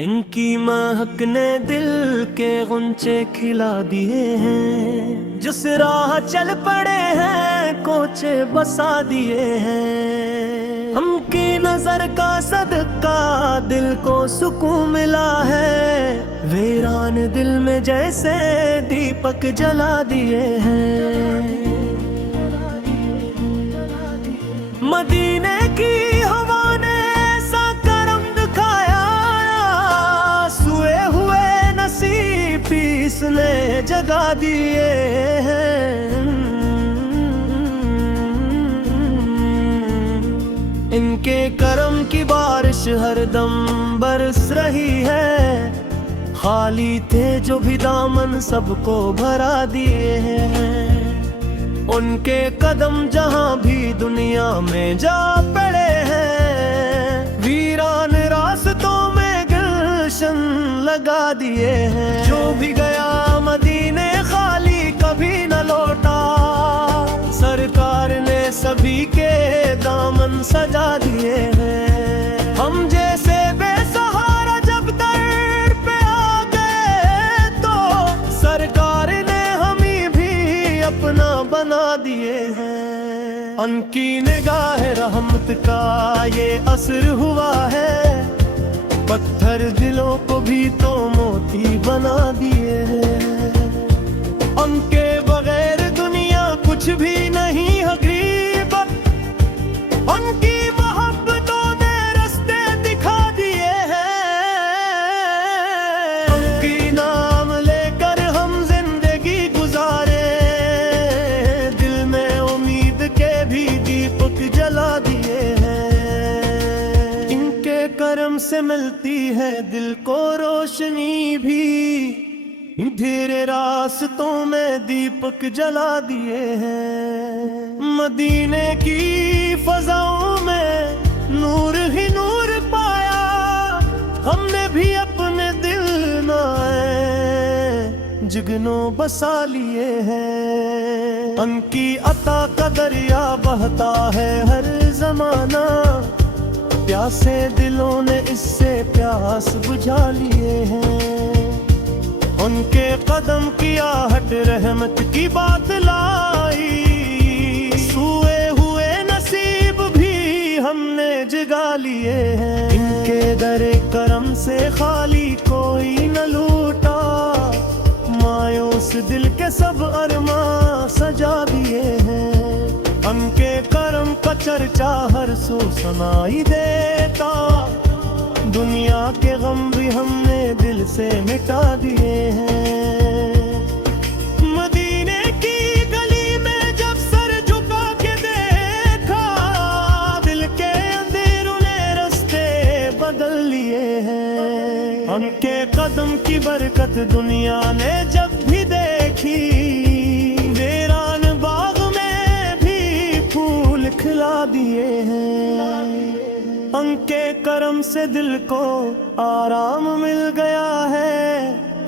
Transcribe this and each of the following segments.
इनकी महक ने दिल के गुंचे खिला दिए हैं। जिस राह चल पड़े हैं कोचे बसा दिए हैं। हमकी नजर का सदका दिल को सुकून मिला है। वीरान दिल में जैसे दीपक जला दिए हैं। मदीने की हवा ने ऐसा करम दिखाया, सोए हुए नसीब इसने जगा दिए हैं। इनके करम की बारिश हरदम बरस रही है। खाली थे जो भी दामन सबको भरा दिए हैं। उनके कदम जहां भी दुनिया में जा पड़े हैं। वीरान रास्तों में गुलशन लगा दिए हैं। जो भी गया मदीने खाली कभी न लौटा। सरकार ने सभी के दामन सजा दिए हैं। हम जैसे बेसहारा जब दर पे आ गए तो सरकार ने हमें भी अपना बना दिए हैं। उनकी निगाह रहमत का ये असर हुआ है। पत्थर दिलों को भी तो मोती बना दिए हैं। उनके बगैर दुनिया कुछ भी नहीं है गरीबत। उनकी मोहब्बतों ने रास्ते दिखा दिए हैं। उनकी नाम लेकर हम जिंदगी गुजारे। दिल में उम्मीद के भी दीपक जला दिए हैं। इनके करम से मिलती है दिल को रोशनी भी। धीरे रास्तों में दीपक जला दिए हैं। मदीने की फजाओं में नूर ही नूर पाया। हमने भी अपने दिल में जुगनों बसा लिए हैं। उनकी अता का दरिया बहता है हर जमाना। प्यासे दिलों ने इससे प्यास बुझा लिए हैं। उनके कदम की आहट रहमत की बात लाई। सोए हुए नसीब भी हमने जगा लिए हैं। इनके दरे करम से खाली कोई न लूटा। मायूस दिल के सब अरमा सजा दिए हैं। उनके करम का चर्चा हर सू सुनाई देता। दुनिया के गम भी हमने दिल से मिटा दिए हैं। मदीने की गली में जब सर झुका के देखा। दिल के अंधेरों ने रास्ते बदल लिए हैं। उनके कदम की बरकत दुनिया ने जब भी देखी। वीरान बाग में भी फूल खिला दिए हैं। उनके करम से दिल को आराम मिल गया है।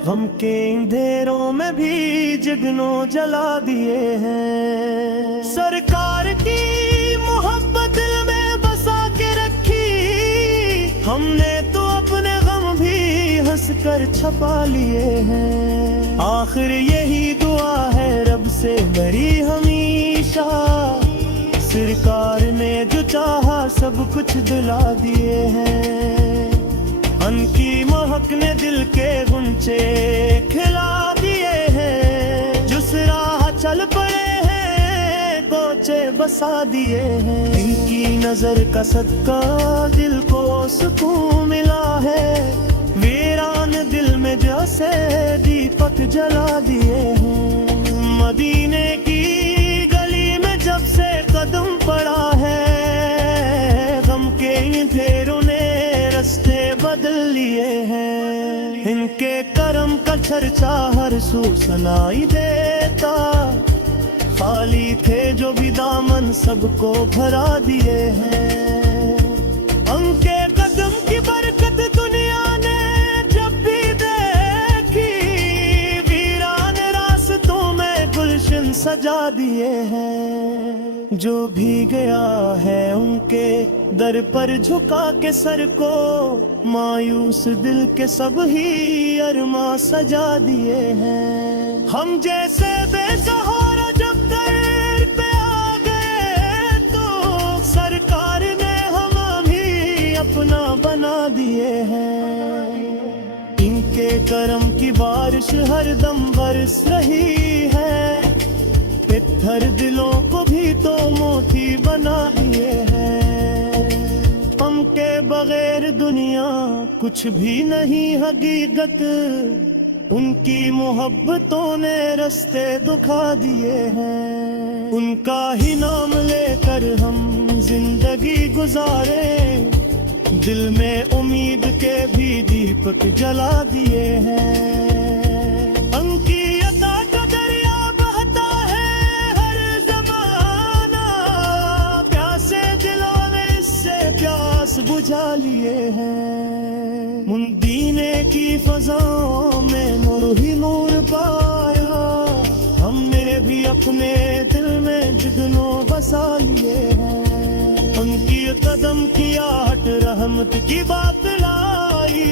गम के अंधेरों में भी जगनों जला दिए हैं। सरकार की मोहब्बत दिल में बसा के रखी। हमने तो अपने गम भी हंस कर छपा लिए हैं। आखिर यही दुआ है रब से मेरी हमेशा। सरकार ने जो चाहा सब कुछ दिला दिए हैं। उनकी महक ने दिल के गुंचे खिला दिए हैं। जिस राह चल पड़े हैं कोचे बसा दिए हैं। इनकी नजर का सदका दिल को सुकून मिला है। वीरान दिल में जैसे दीपक जला दिए हैं। मदीने की जब से कदम पड़ा है। गम के अंधेरों ने रास्ते बदल लिए हैं। इनके करम का चर्चा हर सू सुनाई देता। खाली थे जो भी दामन सबको भरा दिए हैं। उनके कदम की बरकत दुनिया ने जब भी देखी। वीरान रास्तों में गुलशन सजा दिए हैं। जो भी गया है उनके दर पर झुका के सर को, मायूस दिल के सब ही अरमा सजा दिए हैं। हम जैसे बेसहारा जब दर पे आ गए तो सरकार ने हम भी अपना बना दिए हैं। इनके करम की बारिश हरदम बरस रही है, पित्थर दिलों को भी तो मोती बना दिए हैं। उनके बगैर दुनिया कुछ भी नहीं हकीकत, उनकी मोहब्बतों ने रास्ते दुखा दिए हैं। उनका ही नाम लेकर हम जिंदगी गुजारे, दिल में उम्मीद के भी दीपक जला दिए हैं। उनकी अता का दरिया बहता है हर ज़माना, प्यासे दिलों ने इससे प्यास बुझा लिए हैं। मुंदीने की फज़ाओं में नूर ही नूर पाया, हमने भी अपने दिल में जिगनों बसा लिए हैं। उनकी कदम की आहट रहमत की बात लाई,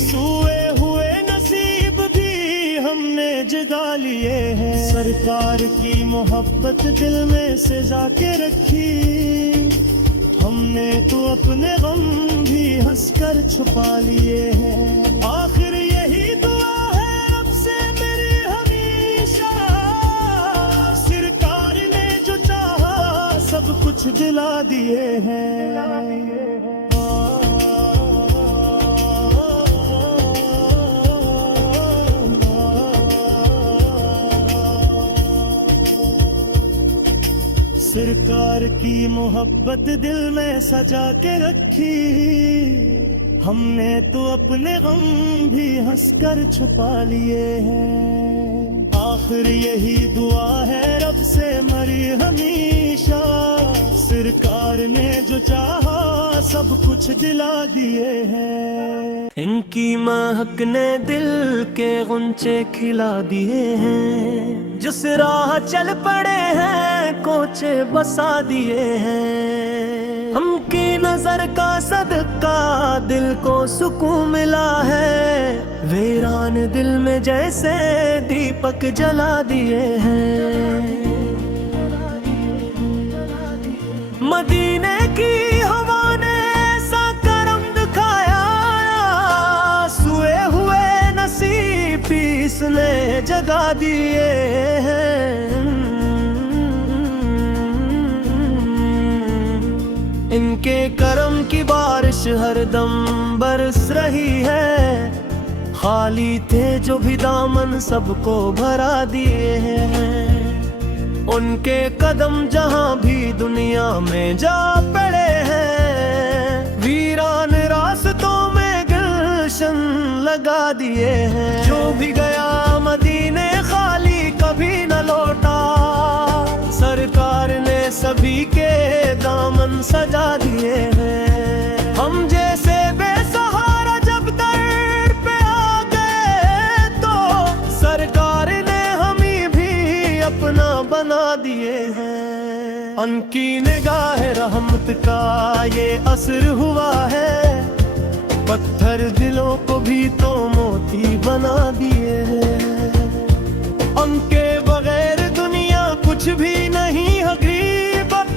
सोए हुए नसीब भी हमने जगा लिए हैं। सरकार की मोहब्बत दिल में सजा के रखी, हमने तो अपने गम भी हंसकर छुपा लिए हैं। आखिर यही दुआ है रब से मेरी हमेशा, सरकार ने जो चाहा सब कुछ दिला दिए हैं। सरकार की मोहब्बत दिल में सजा के रखी, हमने तो अपने गम भी हंसकर छुपा लिए हैं। आखिर यही दुआ है रब से मरी हमेशा, सरकार ने जो चाहा सब कुछ दिला दिए हैं। इनकी महक ने दिल के गुंचे खिला दिए हैं, जिस राह चल पड़े हैं कोचे बसा दिए हैं। हमकी नजर का सदका दिल को सुकून मिला है, वीरान दिल में जैसे दीपक जला दिए हैं। मदीने की हवा ने ऐसा करम दिखाया, सोए हुए नसीब इसने जगा दिए हैं। इनके करम की बारिश हरदम बरस रही है, खाली थे जो भी दामन सबको भरा दिए हैं। उनके कदम जहां भी दुनिया में जा पड़े हैं, वीरान रास्तों में गुलशन लगा दिए हैं। जो भी गया मदीने खाली कभी न लौटा, सरकार ने सभी के दामन सजा दिए हैं। हम जैसे बेसहारा जब दर पे आ गए तो सरकार ने हमें भी अपना बना दिए हैं। उनकी निगाह रहमत का ये असर हुआ है, पत्थर दिलों को भी तो मोती बना दिए हैं। उनके बगैर दुनिया कुछ भी नहीं हकीकत,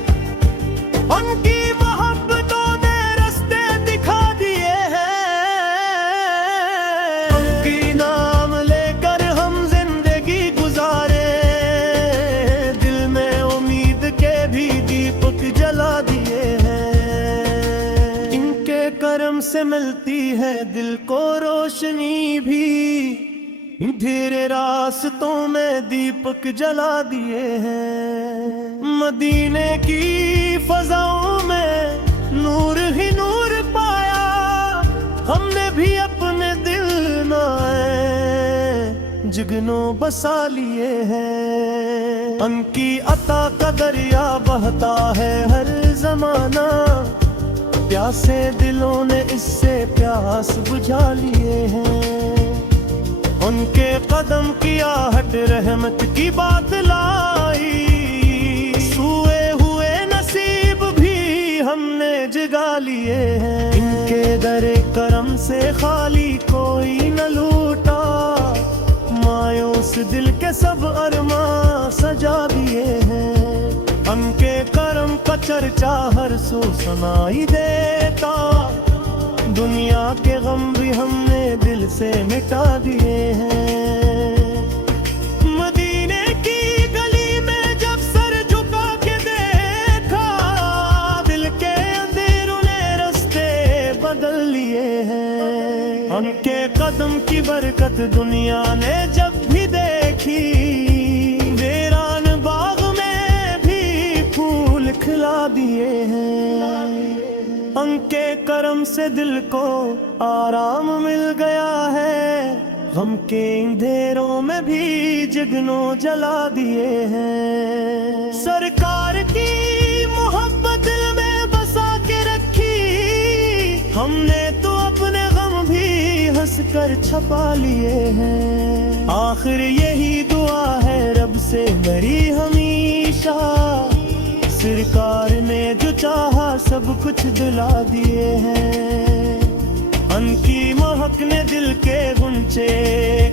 उनकी मोहब्बतों ने रास्ते दिखा दिए हैं। उनकी नाम लेकर हम जिंदगी गुजारे, दिल में उम्मीद के भी दीपक जला दिए हैं। इनके करम से मिलती है दिल को रोशनी भी, अंधेरे रास्तों में दीपक जला दिए हैं। मदीने की फजाओं में नूर ही नूर पाया, हमने भी अपने दिल में जिगनों बसा लिए हैं। उनकी अता का दरिया बहता है हर जमाना, प्यासे दिलों ने इससे प्यास बुझा लिए हैं। उनके कदम की आहट रहमत की बात लाई, सोए दिए हैं। इनके दरे करम से खाली कोई न लूटा, मायूस दिल के सब अरमा सजा दिए हैं। उनके करम का चर्चा हर सू सुनाई देता, दुनिया के गम भी हमने दिल से मिटा दिए हैं। मदीने की गली में जब सर झुका के देखा, दिल के अंधेरों ने रास्ते बदल लिए हैं। उनके कदम की बरकत दुनिया ने जब भी देखी, वीरान बाग में भी फूल खिला दिए हैं। उनके करम से दिल को आराम मिल गया है, गम के अंधेरों में भी जगनों जला दिए हैं। सरकार की मोहब्बत दिल में बसा के रखी, हमने तो अपने गम भी हंस कर छपा लिए हैं। आखिर यही दुआ है रब से मेरी हमेशा, सरकार ने जो चाहा सब कुछ दिला दिए हैं। उनकी महक ने दिल के गुंचे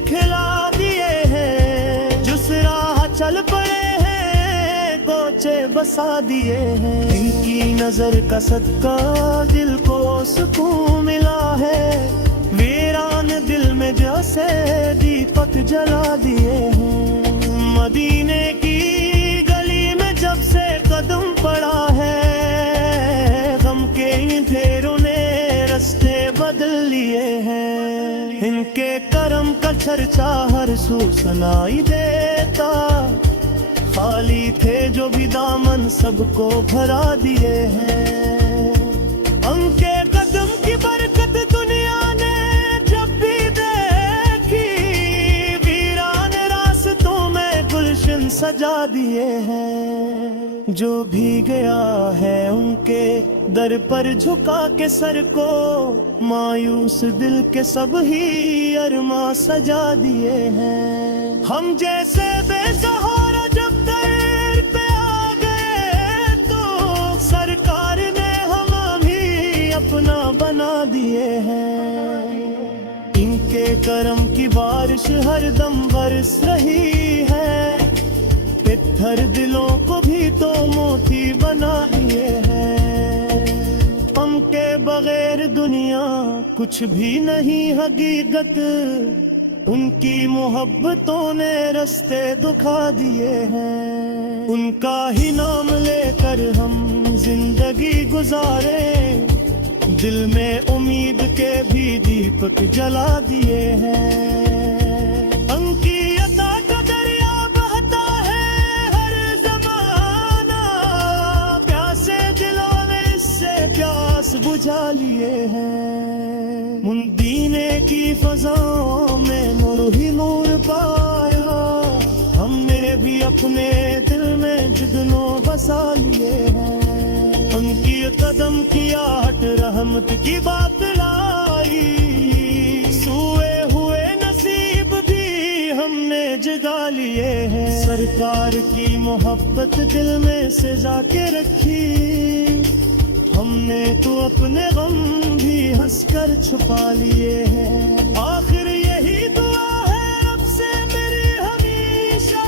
खिला दिए हैं, जिस राह चल पड़े हैं कोचे बसा दिए हैं। इनकी नजर का सदका दिल को सुकून मिला है, वीरान दिल में जैसे दीपक जला दिए हैं। मदीने की जब से कदम पड़ा है, गम के अंधेरों ने रास्ते बदल लिए हैं। इनके करम का चर्चा हर सू सुनाई देता, खाली थे जो भी दामन सबको भरा दिए हैं। उनके कदम की बरकत दुनिया ने जब भी देखी, वीरान रास्तों में गुलशन सजा दिए हैं। जो भी गया है उनके दर पर झुका के सर को, मायूस दिल के सब ही अरमा सजा दिए हैं। हम जैसे बेसहारा जब दर पे आ गए, तो सरकार ने हम भी अपना बना दिए हैं। इनके करम की बारिश हर दम बरस रही है, पित्थर दिलों को भी तो मोती बना दिए हैं। उनके बगैर दुनिया कुछ भी नहीं हकीकत, उनकी मोहब्बतों ने रास्ते दुखा दिए हैं। उनका ही नाम लेकर हम जिंदगी गुजारे, दिल में उम्मीद के भी दीपक जला दिए हैं। उनकी अता का दरिया बहता है हर जमाना, प्यासे दिलों ने इससे प्यास बुझा लिए हैं। मदीने की फजाओं में नूर ही नूर पाया, हमने भी अपने दिल में जुगनों बसा लिए हैं। उनकी कदम की आहट रहमत की बात लाई, सोए हुए नसीब भी हमने जगा लिए हैं। सरकार की मोहब्बत दिल में सजा के रखी, हमने तो अपने गम भी हंसकर छुपा लिए हैं। आखिर यही दुआ है रब से मेरी हमेशा,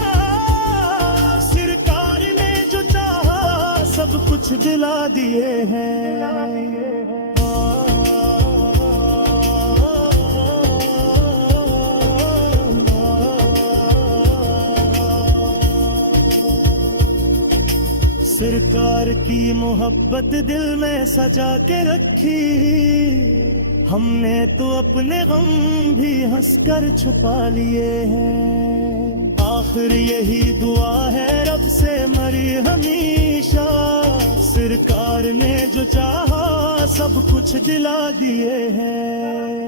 सरकार ने जो चाहा सब कुछ दिला दिए हैं। सरकार की मोहब्बत दिल में सजा के रखी, हमने तो अपने गम भी हंसकर छुपा लिए हैं। आखिर यही दुआ है रब से मरी हमेशा, सरकार ने जो चाहा सब कुछ दिला दिए हैं।